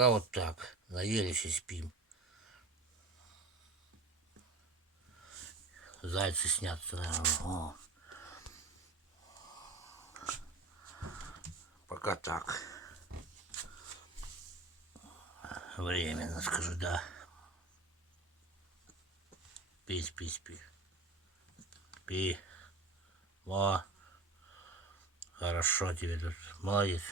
Пока вот так. Наелись и спим. Зайцы снятся, наверное. О. Пока так. Временно, скажу, да. Спи, спи, спи. Спи. О, хорошо тебе тут. Молодец.